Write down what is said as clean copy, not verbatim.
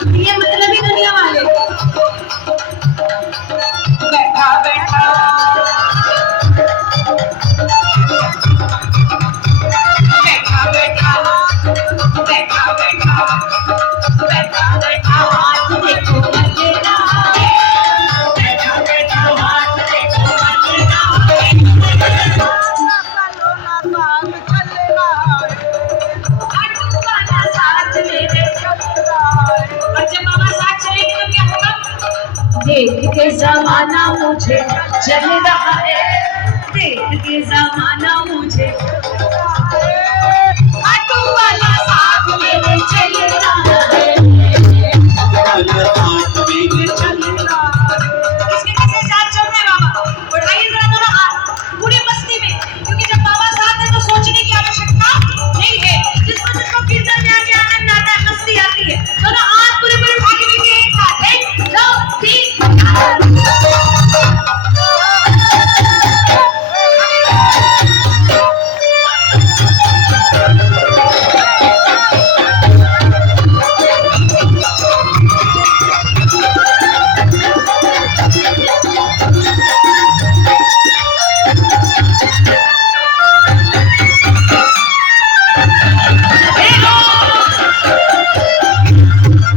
ये मतलब ही दुनिया वाले। बैठा बैठा बैठा बैठा बैठा बैठा बैठा बैठा हाथ देखो मजेरा, बैठा बैठा हाथ देखो मजेरा। गाना साथ मेरे चलेगा। और जब बाबा साथ चलेंगे तो क्या होगा? देख के जमाना मुझे चल रहा है, देख के जमाना मुझे